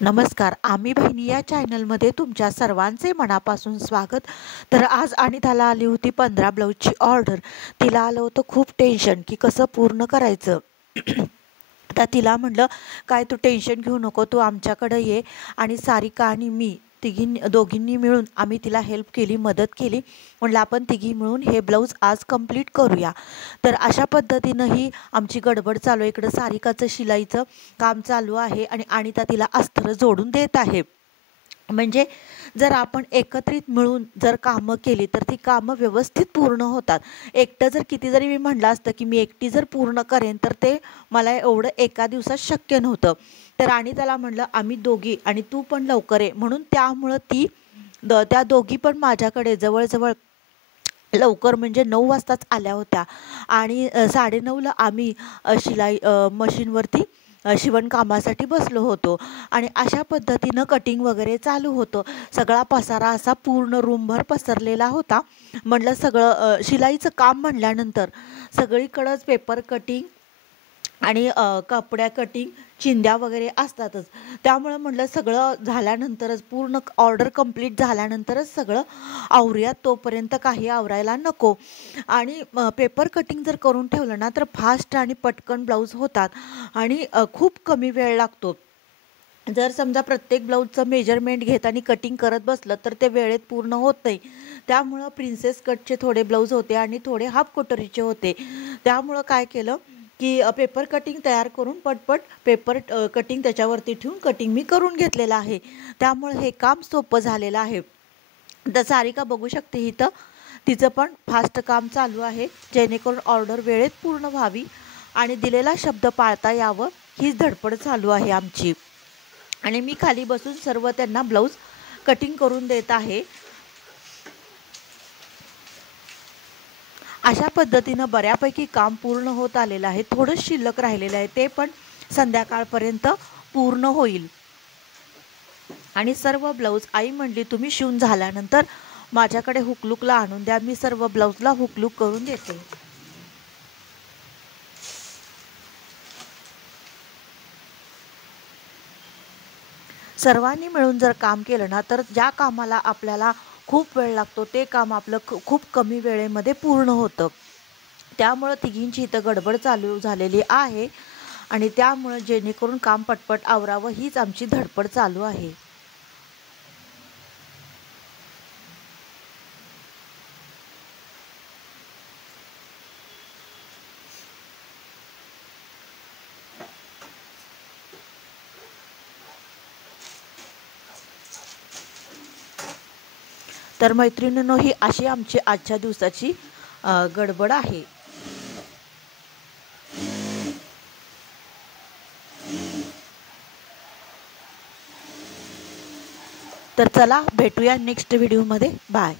नमस्कार. आम्ही बहिणी या चॅनलमध्ये तुमच्या सर्वांचे मनापासून स्वागत. तर आज अनिताला आली होती 15 ब्लाऊजची ऑर्डर. तिला आलं होतं खूप टेन्शन की कसं पूर्ण करायचं. तर तिला म्हटलं, काय तू टेन्शन घेऊ नको, तू आमच्याकडे ये. आणि सारिका आणि मी दोघींनी मिळून आम्ही तिला हेल्प केली, मदत केली. म्हटलं आपण तिघी मिळून हे ब्लाऊज आज कंप्लीट करूया. तर अशा पद्धतीनं ही आमची गडबड चालू आहे. इकडं सारिकाचं शिलाईचं काम चालू आहे आणि अनिता तिला अस्तर जोडून देत आहे. म्हणजे जर आपण एकत्रित मिळून जर कामं केली तर ती कामं व्यवस्थित पूर्ण होतात. एकटं जर किती जरी मी म्हटलं असतं की मी एकटी जर पूर्ण करेन तर ते मला एवढं एका दिवसात शक्य नव्हतं. तर आणि त्याला म्हटलं आम्ही दोघी आणि तू पण लवकर ये म्हणून, त्यामुळं त्या दोघी पण माझ्याकडे जवळजवळ लवकर म्हणजे 9 वाजताच आल्या होत्या. आणि 9:30ला आम्ही शिलाई मशीनवरती शिवणकामासाठी बसलो होतो. आणि अशा पद्धतीनं कटिंग वगैरे चालू होतं. सगळा पसारा असा पूर्ण रूमभर पसरलेला होता. म्हटलं सगळं शिलाईचं काम म्हणल्यानंतर सगळीकडंच पेपर कटिंग आणि कपड्या कटिंग, चिंध्या वगैरे असतातच. त्यामुळं म्हटलं सगळं झाल्यानंतरच, पूर्ण ऑर्डर कंप्लीट झाल्यानंतरच सगळं आवरूयात, तोपर्यंत काही आवरायला नको. आणि पेपर कटिंग जर करून ठेवलं ना तर फास्ट आणि पटकन ब्लाऊज होतात आणि खूप कमी वेळ लागतो. जर समजा प्रत्येक ब्लाऊजचं मेजरमेंट घेत आणि कटिंग करत बसलं तर ते वेळेत पूर्ण होत नाही. त्यामुळं प्रिन्सेस कटचे थोडे ब्लाऊज होते आणि थोडे हाफ कटोरीचे होते. त्यामुळं काय केलं की पेपर कटिंग तयार करून पटपट पेपर कटिंग त्याच्यावरती ठेवून कटिंग मी करून घेतलेलं आहे. त्यामुळं हे काम सोपं झालेलं आहे. तर सारिका बघू शकते इथं तिचं पण फास्ट काम चालू आहे, जेणेकरून ऑर्डर वेळेत पूर्ण व्हावी आणि दिलेला शब्द पाळता यावं हीच धडपड चालू आहे आमची. आणि मी खाली बसून सर्व त्यांना ब्लाऊज कटिंग करून देत आहे. अशा पद्धतीनं बऱ्यापैकी काम पूर्ण होत आलेलं आहे. थोडं शिल्लक राहिलेलं आहे, ते पण संध्याकाळपर्यंत पूर्ण होईल. आणि सर्व ब्लाऊज आई म्हणली तुम्ही शिवून झाल्यानंतर माझ्याकडे हुकलूकला आणून द्या, मी सर्व ब्लाऊजला हुकलूक करून देते. सर्वांनी मिळून जर काम केलं ना तर ज्या कामाला आपल्याला खूप वेळ लागतो ते काम आपलं खूप कमी वेळेमध्ये पूर्ण होतं. त्यामुळं तिघींची इथं गडबड चालू झालेली आहे आणि त्यामुळं जेणेकरून काम पटपट आवरावं हीच आमची धडपड चालू आहे. तर मैत्रिणींनो, ही अशी आमची आजच्या दिवसाची गडबड आहे. तर चला भेटूया नेक्स्ट व्हिडिओमध्ये. बाय.